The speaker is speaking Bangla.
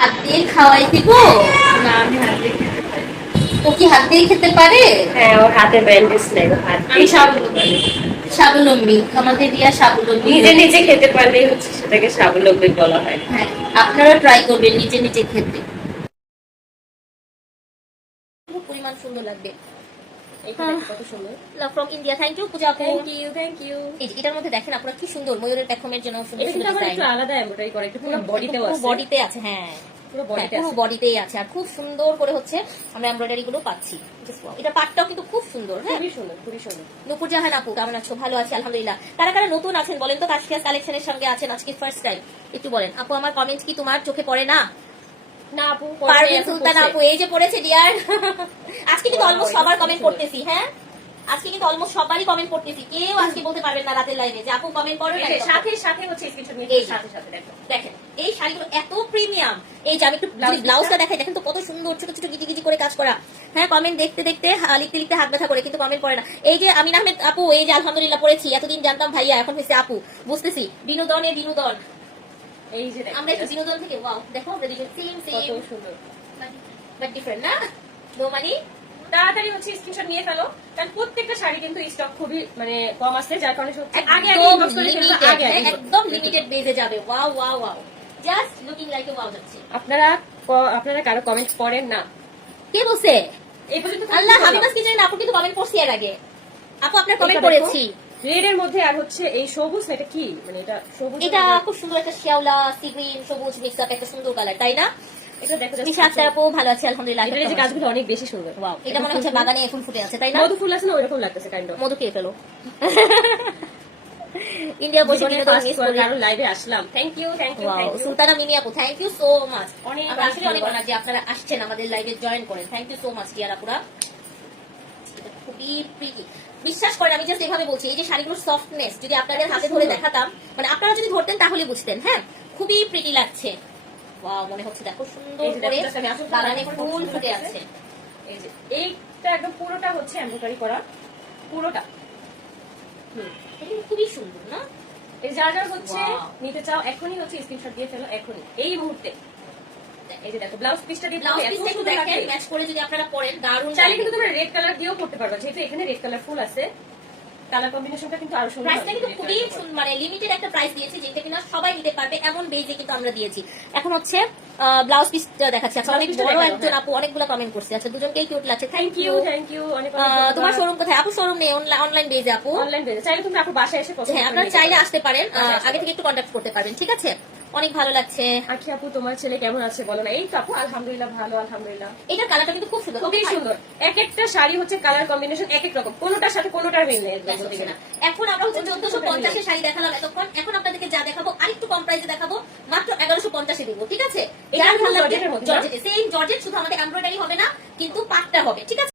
হাত দিয়ে খাওয়াই দিব? না আমি হাত দিয়ে ও কি হাত দিয়ে খেতে পারে? হ্যাঁ ওর হাতে ব্যান্ডেজ নেই হাত দিয়ে স্বাবলম্বী। স্বাবলম্বী। আমাদের রিয়া স্বাবলম্বী নিজে নিজে খেতে পারলেই হচ্ছে সেটাকে স্বাবলম্বী বলা হয়। হ্যাঁ আপনারা ট্রাই করবেন নিজে নিজে খেতে। পরিমাণ সুন্দর লাগবে। From India thank you Puja আপু। থ্যাংক ইউ থ্যাংক ইউ এটার মধ্যে দেখেন আপনারা কি সুন্দর ময়ূরের পেখমের জন্য সুন্দর সুন্দর একটু আলাদা এমব্রয়ডারি করে একটু পুরো বডিতেও আছে। বডিতে আছে হ্যাঁ। পুরো বডিতে পুরো আছে। বডিতেই আছে আর খুব সুন্দর করে হচ্ছে আমরা এমব্রয়ডারি গুলো পাচ্ছি. এটা পাটটাও কিন্তু খুব সুন্দর হ্যাঁ। খুবই সুন্দর খুবই সুন্দর। নুপুর জাহান আপু কেমন আছো? ভালো আছি আলহামদুলিল্লাহ। কারা কারা নতুন আছেন বলেন তো? কাশফিয়াস কালেকশনের সঙ্গে আছেন আজকে ফার্স্ট টাইম একটু বলেন আপু আমার কমেন্ট কি তোমার চোখে পড়ে না? না আপু পারভিন সুলতান আপু এই যে পড়েছে ডিয়ার আজকে কিন্তু অলমোস্ট সবার কমেন্ট করতেছি হ্যাঁ? আজকে কিন্তু অলমোস্ট সবারই কমেন্ট করতেছি। কেউ আজকে বলতে পারবেন না রাতের লাইভে যে আপু কমেন্ট করো সাথে সাথে হচ্ছে স্ক্রিনশট নিয়ে সাথে সাথে দেখো। দেখেন এই শাড়িগুলো এত প্রিমিয়াম এই যে আমি একটু ব্লাউজটা দেখাই দেখেন তো কত সুন্দর ছোট ছোট গিজি গিজি করে কাজ করা। হ্যাঁ কমেন্ট দেখতে দেখতে লিখতে লিখতে হাত ব্যথা করে কিন্তু কমেন্ট করে না। এই যে আমিন আহমেদ আপু এই যে আলহামদুলিল্লাহ পড়েছি এতদিন জানতাম ভাইয়া এখন হয়েছে আপু। বুঝতেছি বিনোদনে বিনোদন। এই যে আমরা একটু বিনোদন থেকে ওয়াও দেখো আমরা দুজন সেম কত সুন্দর। বাট ডিফারেন্ট না? নো মানি তাড়াতাড়ি হচ্ছে স্ক্রিনশট নিয়ে ফেলো। কারণ প্রত্যেকটা শাড়ি কিন্তু স্টক খুবই মানে কম আসছে যার কারণে আগে আগে একদম করে ফেলব, আগে আগে একদম লিমিটেড বেজে যাবে। Wow wow wow just looking like a wow যাচ্ছে। আপনারা আপনারা কারও কমেন্ট করেন না। কে বলছে? এই পর্যন্ত আল্লাহ হাবিবাস আপু কিন্তু কমেন্ট করছি এর আগে। আপু আপনার কমেন্ট করেছি রেড এর মধ্যে আর হচ্ছে এই সবুজ এটা কি? মানে এটা সবুজ এটা খুব সুন্দর একটা শ্যাওলা সি গ্রিন সবুজ মিক্স আপ একটা সুন্দর কালার তাই না? এটা দেখো just আক্তার আপু ভালো আছে আলহামদুলিল্লাহ এটার যে কাজগুলো অনেক বেশি সুন্দর ওয়াও এটা মনে হচ্ছে বাগানে ফুল ফুটে আছে তাই না? মধু ফুল আছে না ওইরকম লাগতেছে কাইন্ড অফ মধু খেয়ে ফেলো। ইন্ডিয়া বসে বিনোদন মিস করি কারও লাইভে আসলাম। Thank you thank you thank you Sultana আপু থ্যাংক ইউ সো মাচ অনেক আমরা আসলে অনেক ধন্যবাদ। যে আপনারা আসছেন আমাদের লাইভে জয়েন করেন। Thank you so much dear আপুরা। প্রিটি বিশ্বাস করেন আমি জাস্ট এভাবে বলছি এই যে শাড়িগুলোর সফটনেস যদি আপনাদের হাতে ধরে দেখাতাম মানে আপনারা যদি ধরতেন তাহলে বুঝতেন হ্যাঁ খুবই প্রিটি লাগছে ওয়াও মনে হচ্ছে দেখো সুন্দর করে বাগানে ফুল ফুটে আছে এই যে এইটা একদম পুরোটা হচ্ছে এমব্রয়ডারি করা পুরোটা হুম, খুবই সুন্দর না এই যা যা হচ্ছে নিতে চাও এখনই হচ্ছে স্ক্রিনশট দিয়ে ফেলো এখনই এই মুহূর্তে এই যে দেখো ব্লাউজ পিসটা দিয়ে ব্লাউজ দিলে পিসটা একটু দেখেন ম্যাচ করে যদি আপনারা পরেন দারুণ চাইলে কিন্তু তোমরা রেড কালার দিয়েও করতে পারবে যেহেতু এখানে রেড কালার ফুল আছে। কালার কম্বিনেশনটা কিন্তু আরও সুন্দর প্রাইসটা কিন্তু খুবই মানে লিমিটেড একটা প্রাইস দিয়েছি যেটা কিনা সবাই নিতে পারবে এমন বেজে কিন্তু আমরা দিয়েছি। এখন হচ্ছে ব্লাউজ পিসটা দেখাচ্ছি। আচ্ছা অনেক বড় একজন হ্যাঁ। আপু অনেকগুলো কমেন্ট করছে। আচ্ছা দুজনকেই কিউট লাগছে। থ্যাংক ইউ থ্যাংক ইউ অনেক তোমার শোরুম কোথায়? আপু শোরুম নেই অনলাইন বেজে আপু। অনলাইন পেজে চাইলে তোমরা আপু বাসায় এসে হ্যাঁ আপনারা চাইলে আসতে পারেন। আগে থেকে একটু কন্ট্যাক্ট করতে পারবেন ঠিক আছে? অনেক ভালো লাগছে। আখি আপু তোমার ছেলে কেমন আছে বলো না? এই তো আপু আলহামদুলিল্লাহ ভালো আলহামদুলিল্লাহ। এটা কালারটা কিন্তু খুব সুন্দর। খুবই সুন্দর। এক একটা শাড়ি হচ্ছে কালার কম্বিনেশন এক এক রকম। কোনোটার সাথে কোনোটার মিল নেই এখন আমরা হচ্ছে চোদ্দশো পঞ্চাশের শাড়ি দেখালাম এতক্ষণ। এখন আপনাদেরকে যা দেখাবো আরেকটু কম প্রাইসে দেখাবো। মাত্র এগারোশো পঞ্চাশে দিব ঠিক আছে? এটা জর্জেট। সেম জর্জেট শুধু আমাদের এমব্রয়ডারি হবে না কিন্তু পাটটা হবে ঠিক আছে?